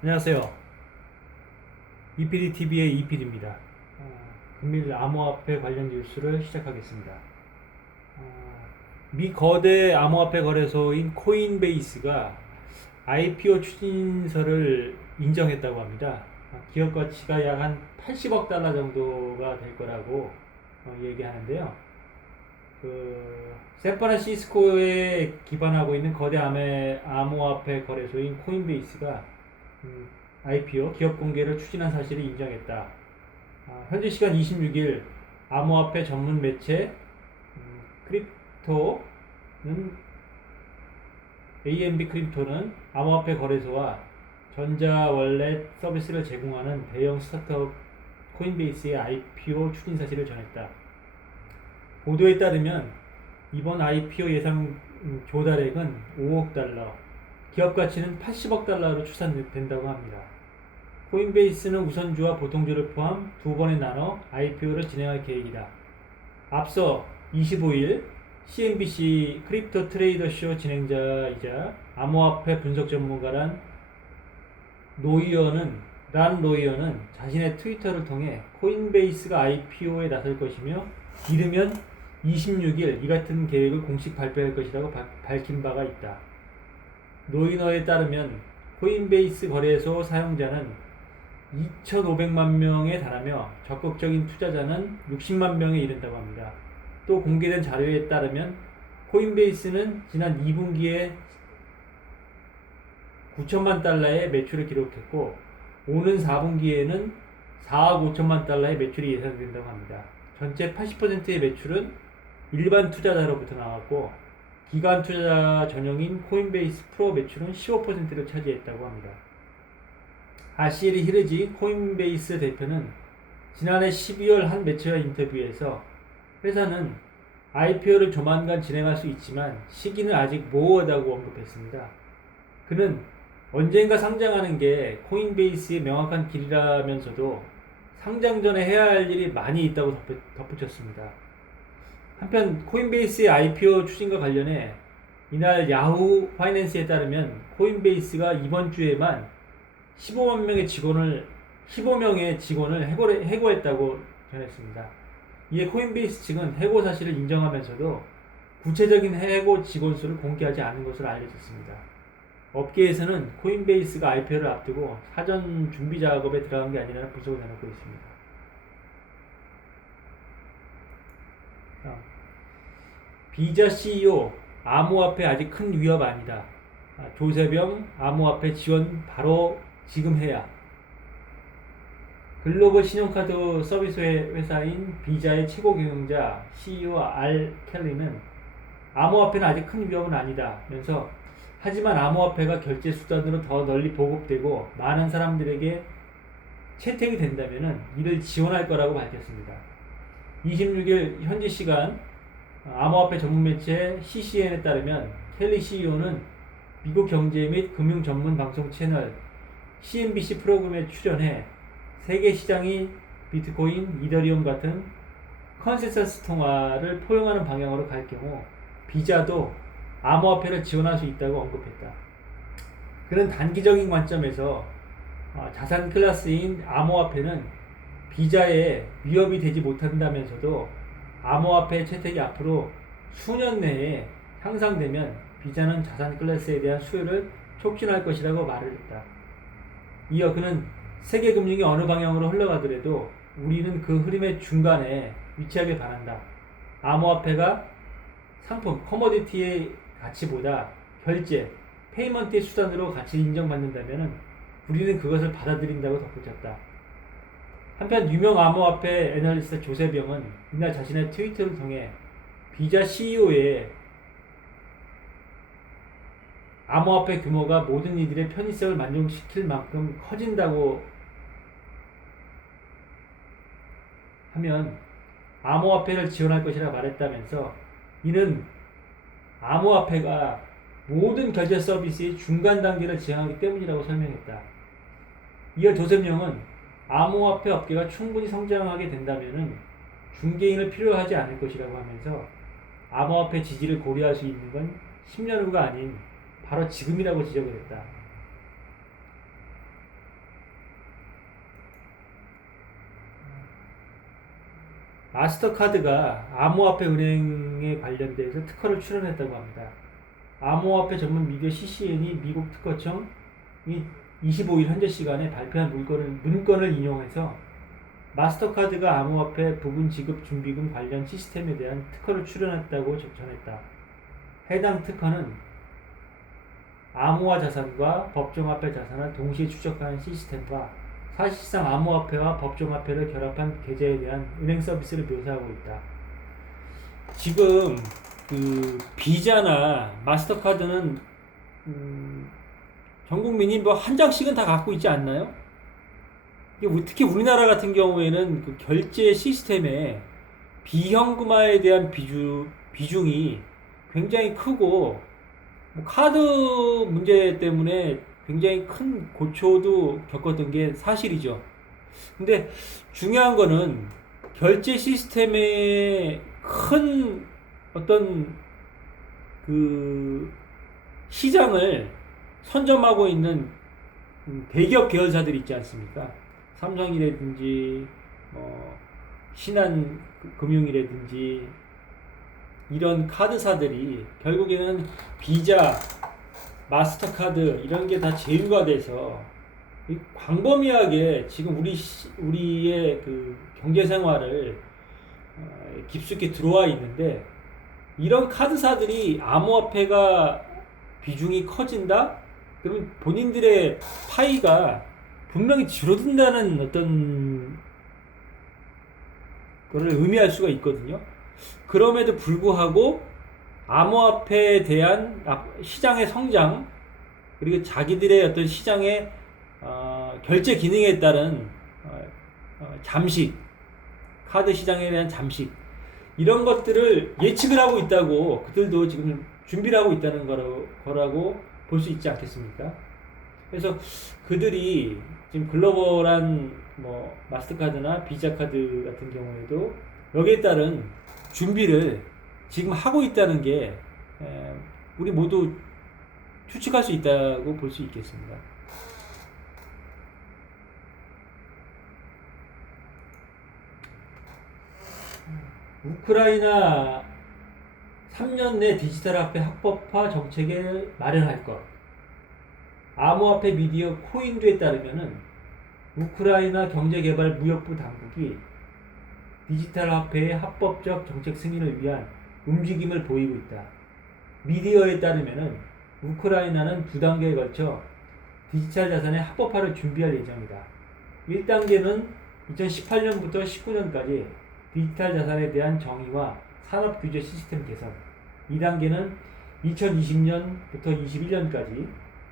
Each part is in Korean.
안녕하세요. 이피디TV의 이피디입니다. 금일 암호화폐 관련 뉴스를 시작하겠습니다. 미 거대 암호화폐 거래소인 코인베이스가 IPO 추진서를 인정했다고 합니다. 기업 가치가 약 한 80억 달러 정도가 될 거라고 얘기하는데요. 샌프란시스코에 기반하고 있는 거대 암호화폐 거래소인 코인베이스가 IPO 기업 공개를 추진한 사실을 인정했다. 현지 시간 26일 암호화폐 전문 매체 크립토는 AMB 크립토는 암호화폐 거래소와 전자월렛 서비스를 제공하는 대형 스타트업 코인베이스의 IPO 추진 사실을 전했다. 보도에 따르면 이번 IPO 예상 조달액은 5억 달러, 기업 가치는 80억 달러로 추산된다고 합니다. 코인베이스는 우선주와 보통주를 포함 두 번에 나눠 IPO를 진행할 계획이다. 앞서 25일 CNBC 크립토 트레이더 쇼 진행자이자 암호화폐 분석 전문가란 란 로이어는 자신의 트위터를 통해 코인베이스가 IPO에 나설 것이며 이르면 26일 이 같은 계획을 공식 발표할 것이라고 밝힌 바가 있다. 로이너에 따르면 코인베이스 거래소 사용자는 2,500만 명에 달하며 적극적인 투자자는 60만 명에 이른다고 합니다. 또 공개된 자료에 따르면 코인베이스는 지난 2분기에 9천만 달러의 매출을 기록했고 오는 4분기에는 4억 5천만 달러의 매출이 예상된다고 합니다. 전체 80%의 매출은 일반 투자자로부터 나왔고 기관 투자자 전용인 코인베이스 프로 매출은 15%를 차지했다고 합니다. 아시리 히르지 코인베이스 대표는 지난해 12월 한 매체와 인터뷰에서 회사는 IPO를 조만간 진행할 수 있지만 시기는 아직 모호하다고 언급했습니다. 그는 언젠가 상장하는 게 코인베이스의 명확한 길이라면서도 상장 전에 해야 할 일이 많이 있다고 덧붙였습니다. 한편 코인베이스의 IPO 추진과 관련해 이날 야후 파이낸스에 따르면 코인베이스가 이번 주에만 15명의 직원을 해고했다고 전했습니다. 이에 코인베이스 측은 해고 사실을 인정하면서도 구체적인 해고 직원 수를 공개하지 않은 것으로 알려졌습니다. 업계에서는 코인베이스가 IPO를 앞두고 사전 준비 작업에 들어간 게 아니라는 분석을 내놓고 있습니다. 비자 CEO 암호화폐 아직 큰 위협 아니다. 조세병 암호화폐 지원 바로 지금 해야. 글로벌 신용카드 서비스 회사인 비자의 최고 경영자 CEO 알 켈리는 암호화폐는 아직 큰 위협은 아니다 면서 하지만 암호화폐가 결제 수단으로 더 널리 보급되고 많은 사람들에게 채택이 된다면 이를 지원할 거라고 밝혔습니다. 26일 현지 시간 암호화폐 전문 매체 CCN에 따르면 켈리 CEO는 미국 경제 및 금융 전문 방송 채널 CNBC 프로그램에 출연해 세계 시장이 비트코인, 이더리움 같은 컨센서스 통화를 포용하는 방향으로 갈 경우 비자도 암호화폐를 지원할 수 있다고 언급했다. 그는 단기적인 관점에서 자산 클래스인 암호화폐는 비자에 위협이 되지 못한다면서도 암호화폐 채택이 앞으로 수년 내에 향상되면 비자는 자산 클래스에 대한 수요를 촉진할 것이라고 말을 했다. 이어 그는 세계 금융이 어느 방향으로 흘러가더라도 우리는 그 흐름의 중간에 위치하길 바란다. 암호화폐가 상품, 커머디티의 가치보다 결제, 페이먼트의 수단으로 가치 인정받는다면 우리는 그것을 받아들인다고 덧붙였다. 한편 유명 암호화폐 애널리스트 조세병은 이날 자신의 트위터를 통해 비자 CEO의 암호화폐 규모가 모든 이들의 편의성을 만족시킬 만큼 커진다고 하면 암호화폐를 지원할 것이라 말했다면서 이는 암호화폐가 모든 결제 서비스의 중간 단계를 지향하기 때문이라고 설명했다. 이어 조세명은 암호화폐 업계가 충분히 성장하게 된다면 중개인을 필요로 하지 않을 것이라고 하면서 암호화폐 지지를 고려할 수 있는 건 10년 후가 아닌 바로 지금이라고 지적을 했다. 아스터카드가 암호화폐 은행에 관련돼서 특허를 출원했다고 합니다. 암호화폐 전문 미디어 CCN이 미국 특허청이 25일 현재 시간에 발표한 문건을 인용해서 마스터카드가 암호화폐 부분 지급 준비금 관련 시스템에 대한 특허를 출원했다고 전했다. 해당 특허는 암호화 자산과 법정화폐 자산을 동시에 추적하는 시스템과 사실상 암호화폐와 법정화폐를 결합한 계좌에 대한 은행 서비스를 묘사하고 있다. 지금 그 비자나 마스터카드는 전 국민이 뭐 한 장씩은 다 갖고 있지 않나요? 특히 우리나라 같은 경우에는 그 결제 시스템에 비현금화에 대한 비중이 굉장히 크고 뭐 카드 문제 때문에 굉장히 큰 고초도 겪었던 게 사실이죠. 근데 중요한 거는 결제 시스템에 큰 어떤 그 시장을 선점하고 있는 대기업 계열사들 있지 않습니까? 삼성이라든지 신한금융이라든지 이런 카드사들이 결국에는 비자, 마스터카드 이런 게 다 제휴가 돼서 광범위하게 지금 우리의 그 경제 생활을 깊숙이 들어와 있는데, 이런 카드사들이 암호화폐가 비중이 커진다? 그러면 본인들의 파이가 분명히 줄어든다는 어떤 거를 의미할 수가 있거든요. 그럼에도 불구하고 암호화폐에 대한 시장의 성장, 그리고 자기들의 어떤 시장의 결제 기능에 따른 잠식, 카드 시장에 대한 잠식, 이런 것들을 예측을 하고 있다고 그들도 지금 준비를 하고 있다는 거라고 볼 수 있지 않겠습니까? 그래서 그들이 지금 글로벌한 뭐 마스터카드나 비자카드 같은 경우에도 여기에 따른 준비를 지금 하고 있다는 게 우리 모두 추측할 수 있다고 볼 수 있겠습니다. 우크라이나 3년 내 디지털 화폐 합법화 정책을 마련할 것. 암호화폐 미디어 코인주에 따르면은 우크라이나 경제개발무역부 당국이 디지털 화폐의 합법적 정책 승인을 위한 움직임을 보이고 있다. 미디어에 따르면은 우크라이나는 두 단계에 걸쳐 디지털 자산의 합법화를 준비할 예정이다. 1단계는 2018년부터 19년까지 디지털 자산에 대한 정의와 산업 규제 시스템 개선, 2단계는 2020년부터 21년까지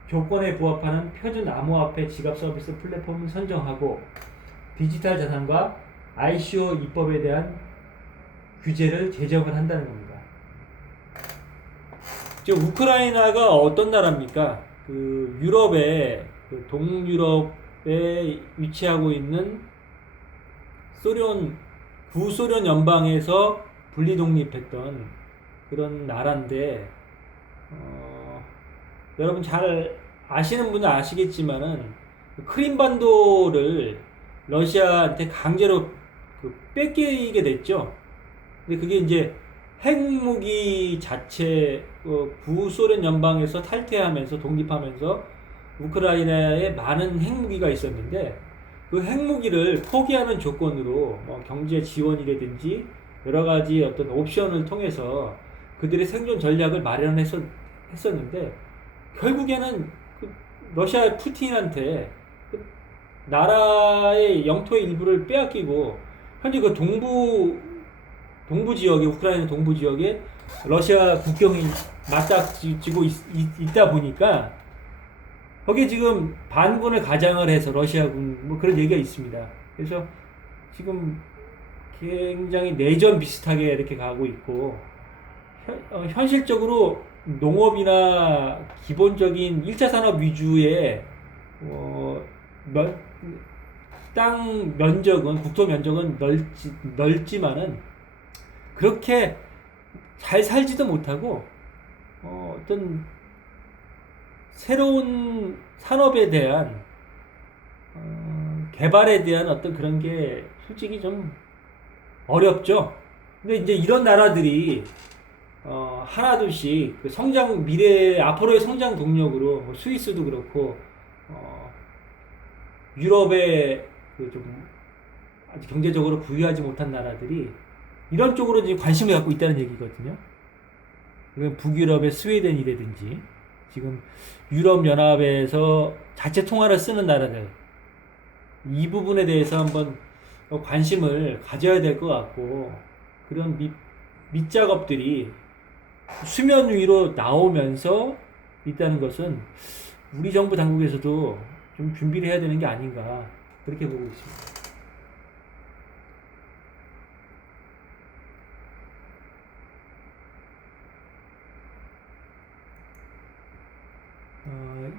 조건에 부합하는 표준 암호화폐 지갑 서비스 플랫폼을 선정하고 디지털 자산과 ICO 입법에 대한 규제를 제정을 한다는 겁니다. 지금 우크라이나가 어떤 나라입니까? 그 유럽의 동유럽에 위치하고 있는 구소련 연방에서 분리 독립했던 그런 나라인데, 여러분 잘 아시는 분은 아시겠지만은 크림반도를 러시아한테 강제로 뺏기게 됐죠. 근데 그게 이제 핵무기 자체 구소련 연방에서 탈퇴하면서 독립하면서 우크라이나에 많은 핵무기가 있었는데, 그 핵무기를 포기하는 조건으로 뭐 경제 지원이라든지 여러 가지 어떤 옵션을 통해서 그들의 생존 전략을 마련했었는데, 결국에는 러시아 푸틴한테 나라의 영토의 일부를 빼앗기고 현재 그 동부 지역에, 우크라이나 동부 지역에 러시아 국경이 맞닥지고 있다 보니까 거기에 지금 반군을 가장을 해서 러시아군 뭐 그런 얘기가 있습니다. 그래서 지금 굉장히 내전 비슷하게 이렇게 가고 있고, 현실적으로 농업이나 기본적인 1차 산업 위주의 땅 면적은, 국토 면적은 넓지만은 그렇게 잘 살지도 못하고 어떤 새로운 산업에 대한 개발에 대한 어떤 그런 게 솔직히 좀 어렵죠. 근데 이제 이런 나라들이 하나둘씩 그 성장 미래 앞으로의 성장 동력으로 뭐 스위스도 그렇고 어, 유럽의 그 좀 아직 경제적으로 부유하지 못한 나라들이 이런 쪽으로 지금 관심을 갖고 있다는 얘기거든요. 북유럽의 스웨덴이라든지 지금 유럽연합에서 자체 통화를 쓰는 나라들 이 부분에 대해서 한번 관심을 가져야 될 것 같고 그런 밑작업들이 수면 위로 나오면서 있다는 것은 우리 정부 당국에서도 좀 준비를 해야 되는 게 아닌가 그렇게 보고 있습니다.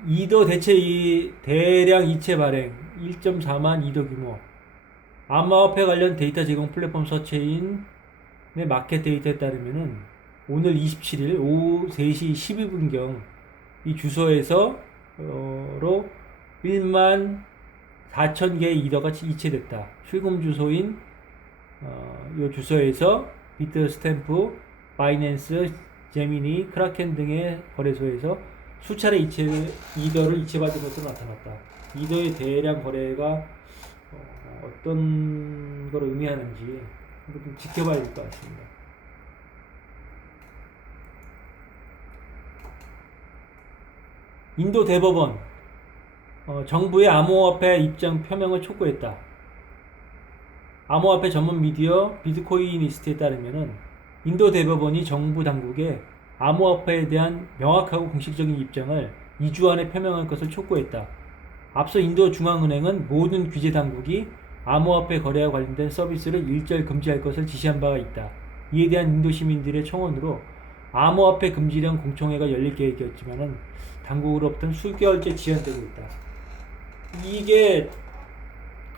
이더 대량 이체 발행 1.4만 이더 규모 암호화폐 관련 데이터 제공 플랫폼 서체인의 마켓 데이터에 따르면은 오늘 27일 오후 3시 12분경 이 주소에서 로 1만 4천 개의 이더가 이체됐다. 출금 주소인 이 주소에서 비트 스탬프, 바이낸스, 제미니, 크라켄 등의 거래소에서 수차례 이더를 이체받은 것으로 나타났다. 이더의 대량 거래가 어떤 걸 의미하는지 좀 지켜봐야 될 것 같습니다. 인도 대법원 정부의 암호화폐 입장 표명을 촉구했다. 암호화폐 전문 미디어 비트코이니스트에 따르면은 인도 대법원이 정부 당국에 암호화폐에 대한 명확하고 공식적인 입장을 2주 안에 표명할 것을 촉구했다. 앞서 인도 중앙은행은 모든 규제 당국이 암호화폐 거래와 관련된 서비스를 일절 금지할 것을 지시한 바가 있다. 이에 대한 인도 시민들의 청원으로 암호화폐 금지령 공청회가 열릴 계획이었지만은 당국으로부터는 수개월째 지연되고 있다. 이게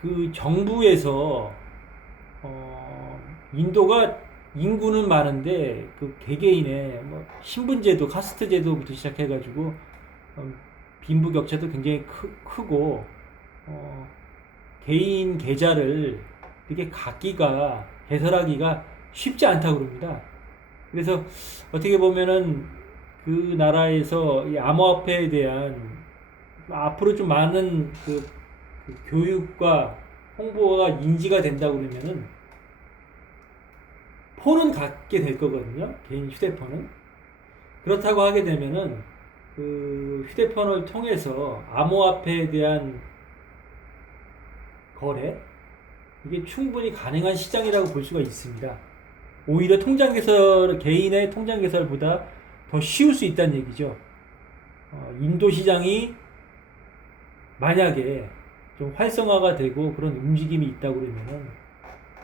그 정부에서 인도가 인구는 많은데 그 개개인의 뭐 신분제도, 카스트제도부터 시작해가지고 빈부격차도 굉장히 크고 개인 계좌를 이렇게 개설하기가 쉽지 않다고 그럽니다. 그래서 어떻게 보면은 그 나라에서 이 암호화폐에 대한 앞으로 좀 많은 그 교육과 홍보가 인지가 된다고 그러면은 폰은 갖게 될 거거든요. 개인 휴대폰은. 그렇다고 하게 되면은 그 휴대폰을 통해서 암호화폐에 대한 거래 이게 충분히 가능한 시장이라고 볼 수가 있습니다. 오히려 개인의 통장 개설보다 더 쉬울 수 있다는 얘기죠. 인도 시장이 만약에 좀 활성화가 되고 그런 움직임이 있다고 그러면은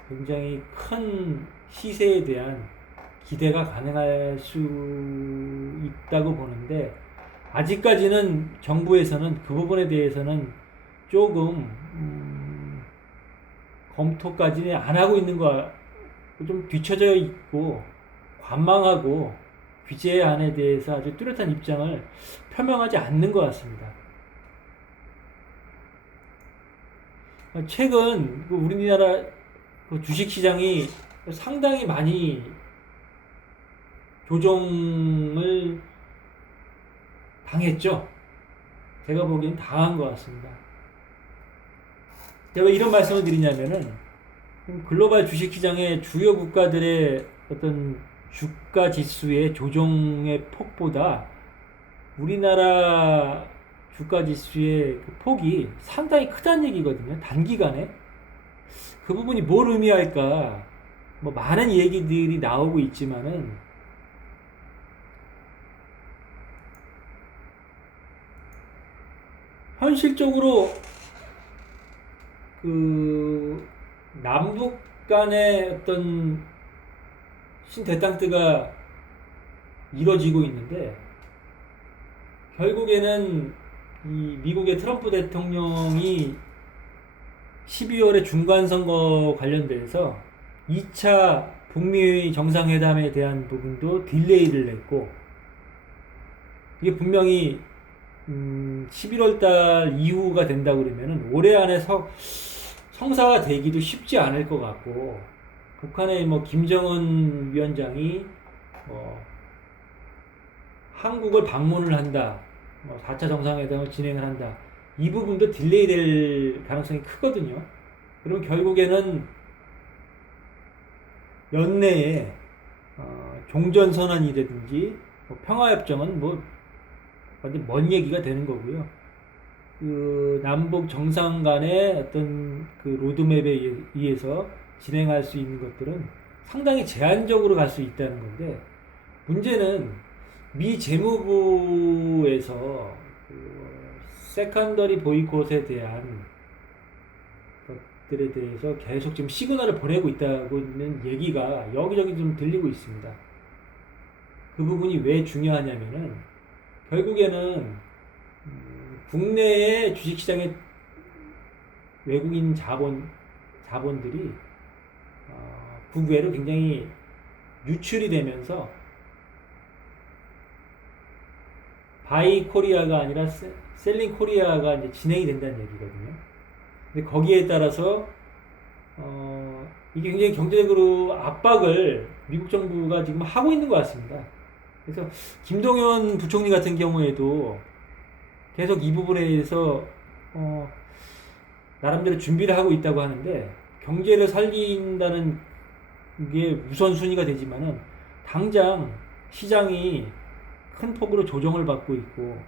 굉장히 큰 시세에 대한 기대가 가능할 수 있다고 보는데 아직까지는 정부에서는 그 부분에 대해서는 조금 검토까지는 안 하고 있는 거 좀 뒤처져 있고 관망하고 규제안에 대해서 아주 뚜렷한 입장을 표명하지 않는 것 같습니다. 최근 우리나라 주식시장이 상당히 많이 조정을 당했죠. 제가 보기엔 당한 것 같습니다. 제가 왜 이런 말씀을 드리냐면은 글로벌 주식시장의 주요 국가들의 어떤 주가 지수의 조정의 폭보다 우리나라 주가 지수의 그 폭이 상당히 크다는 얘기거든요. 단기간에. 그 부분이 뭘 의미할까? 뭐 많은 얘기들이 나오고 있지만은 현실적으로 그 남북 간의 어떤 신대탕트가 이루어지고 있는데 결국에는 이 미국의 트럼프 대통령이 12월에 중간선거 관련돼서 2차 북미 정상회담에 대한 부분도 딜레이를 냈고 이게 분명히 11월 달 이후가 된다고 그러면은 올해 안에 성사가 되기도 쉽지 않을 것 같고 북한의 뭐 김정은 위원장이 한국을 방문을 한다, 4차 정상회담을 진행을 한다, 이 부분도 딜레이 될 가능성이 크거든요. 그럼 결국에는 연내에 종전선언이라든지 평화협정은 뭐 완전 먼 얘기가 되는 거고요. 그 남북 정상 간의 어떤 그 로드맵에 의해서 진행할 수 있는 것들은 상당히 제한적으로 갈 수 있다는 건데, 문제는 미 재무부에서 그 세컨더리 보이콧에 대한 것들에 대해서 계속 지금 시그널을 보내고 있다고 있는 얘기가 여기저기 좀 들리고 있습니다. 그 부분이 왜 중요하냐면은 결국에는 국내의 주식시장의 외국인 자본들이 국외로 굉장히 유출이 되면서 바이 코리아가 아니라 셀링 코리아가 이제 진행이 된다는 얘기거든요. 근데 거기에 따라서 이게 굉장히 경제적으로 압박을 미국 정부가 지금 하고 있는 것 같습니다. 그래서 김동연 부총리 같은 경우에도 계속 이 부분에 대해서 나름대로 준비를 하고 있다고 하는데, 경제를 살린다는 게 우선순위가 되지만은 당장 시장이 큰 폭으로 조정을 받고 있고,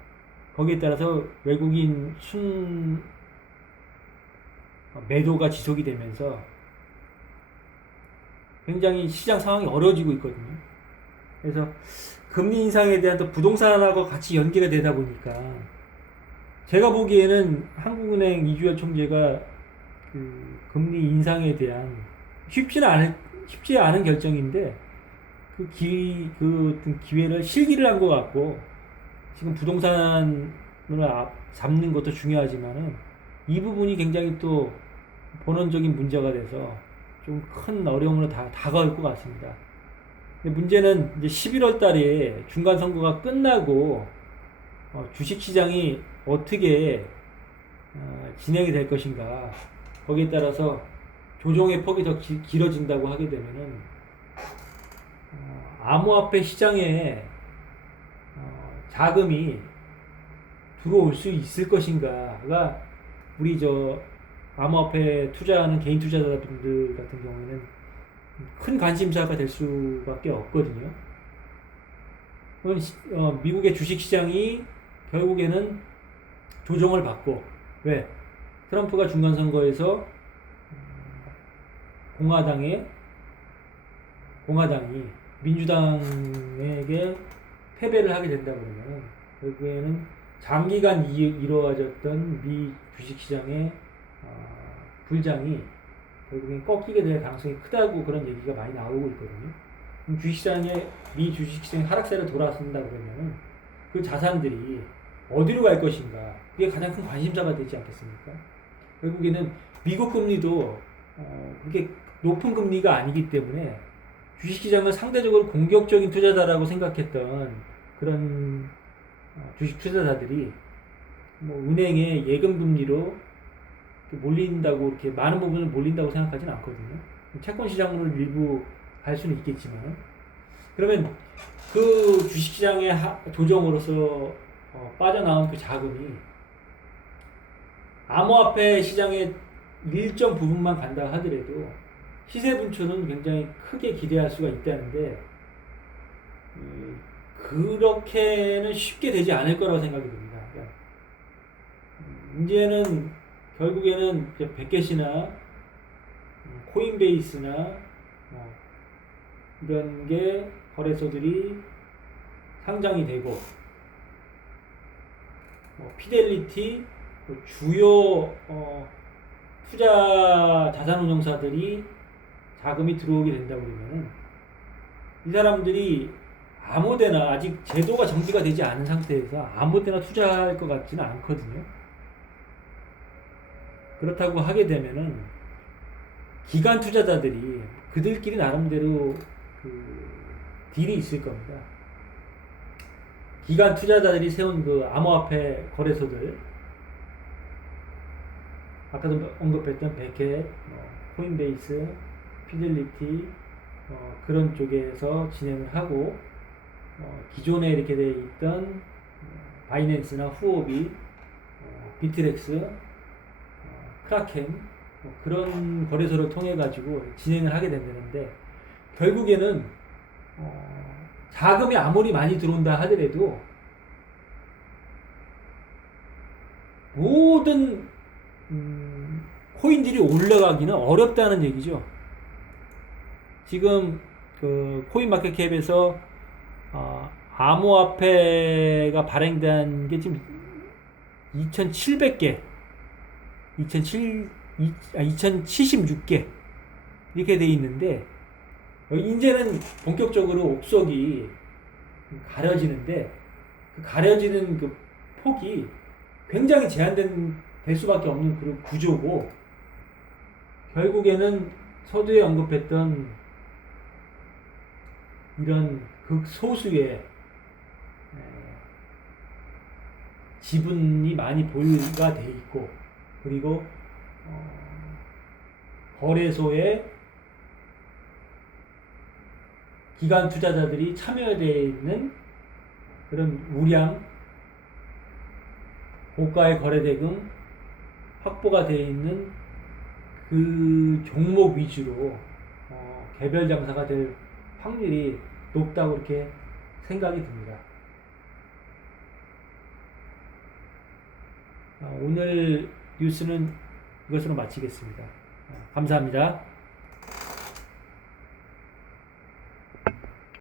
거기에 따라서 외국인 매도가 지속이 되면서 굉장히 시장 상황이 어려워지고 있거든요. 그래서 금리 인상에 대한 또 부동산하고 같이 연계가 되다 보니까 제가 보기에는 한국은행 이주열 총재가 그 금리 인상에 대한 쉽지 않은 결정인데 그 기회를 실기를 한 것 같고, 지금 부동산을 잡는 것도 중요하지만은 이 부분이 굉장히 또 본원적인 문제가 돼서 좀 큰 어려움으로 다가올 것 같습니다. 근데 문제는 이제 11월 달에 중간 선거가 끝나고 주식시장이 어떻게 진행이 될 것인가, 거기에 따라서 조정의 폭이 더 길어진다고 하게 되면은 암호화폐 시장에 자금이 들어올 수 있을 것인가가 우리 암호화폐 투자하는 개인 투자자분들 같은 경우에는 큰 관심사가 될 수밖에 없거든요. 미국의 주식시장이 결국에는 조정을 받고, 왜? 트럼프가 중간선거에서 공화당이 민주당에게 패배를 하게 된다 그러면 결국에는 장기간 이루어졌던 미 주식시장의 불장이 결국엔 꺾이게 될 가능성이 크다고 그런 얘기가 많이 나오고 있거든요. 미 주식시장의 하락세를 돌아선다 그러면 그 자산들이 어디로 갈 것인가, 그게 가장 큰 관심사가 되지 않겠습니까? 결국에는 미국 금리도 그렇게 높은 금리가 아니기 때문에 주식시장을 상대적으로 공격적인 투자자라고 생각했던 그런 주식 투자자들이 은행의 예금 금리로 몰린다고, 이렇게 많은 부분을 몰린다고 생각하지는 않거든요. 채권 시장으로 일부 갈 수는 있겠지만, 그러면 그 주식시장의 조정으로서 빠져나온 그 자금이 암호화폐 시장의 일정 부분만 간다 하더라도 시세 분출은 굉장히 크게 기대할 수가 있다는데, 그렇게는 쉽게 되지 않을 거라고 생각이 듭니다. 그러니까 문제는 결국에는 백get이나 코인베이스나 이런 게 거래소들이 상장이 되고, 피델리티, 주요 투자 자산운용사들이 자금이 들어오게 된다고 그러면은 이 사람들이 아무데나, 아직 제도가 정비가 되지 않은 상태에서 아무데나 투자할 것 같지는 않거든요. 그렇다고 하게 되면은 기관 투자자들이 그들끼리 나름대로 딜이 있을 겁니다. 기관 투자자들이 세운 그 암호화폐 거래소들, 아까도 언급했던 백켓, 코인베이스, 피델리티 그런 쪽에서 진행을 하고 기존에 이렇게 돼 있던 바이낸스나 후오비, 비트렉스, 크라켄 그런 거래소를 통해 가지고 진행을 하게 된다는데 결국에는 자금이 아무리 많이 들어온다 하더라도 모든 코인들이 올라가기는 어렵다는 얘기죠. 지금 그 코인마켓캡에서 암호화폐가 발행된 게 지금 2,700개, 2,076개 이렇게 돼 있는데 이제는 본격적으로 옥석이 가려지는데 그 가려지는 그 폭이 굉장히 될 수밖에 없는 그런 구조고 결국에는 서두에 언급했던 이런 극소수의 지분이 많이 보유가 돼 있고 그리고 거래소에 기관 투자자들이 참여되어 있는 그런 우량 고가의 거래대금 확보가 되어 있는 그 종목 위주로 개별 장사가 될 확률이 높다고 이렇게 생각이 듭니다. 오늘 뉴스는 이것으로 마치겠습니다. 감사합니다.